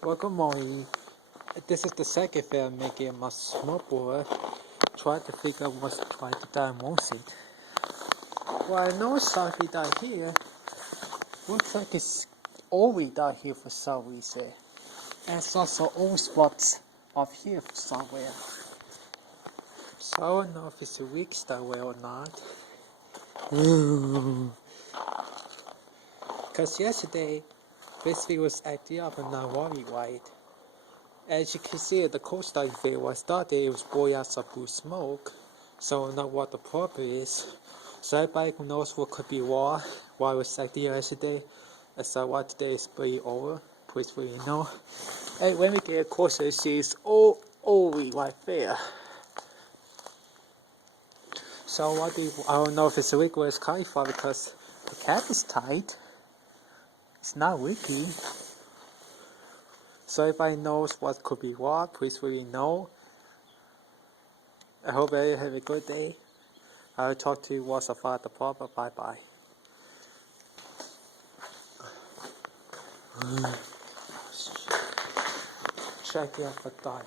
Welcome, Molly. This is the second film making my snowboard. Trying to figure out what's trying to diagnose it. Well, I know something down here. Looks like it's always down here for some reason. And it's also old spots up here somewhere. So I don't know if it's a weak that way or not. Because yesterday, basically was idea of a non-worry ride. As you can see, the coaster video was started, it was blowing out some blue smoke. So I don't know what the problem is. So everybody who knows what could be wrong, why was idea yesterday, and so what today is pretty over. Please let me know. Hey, when we get closer, you see it's all right there. So I don't know if it's a weak or it's cauliflower because the cap is tight. It's not leaky. So everybody knows what could be wrong, please let me know. I hope everybody have a good day. I'll talk to you once I find the problem. Bye bye. Check it out for time.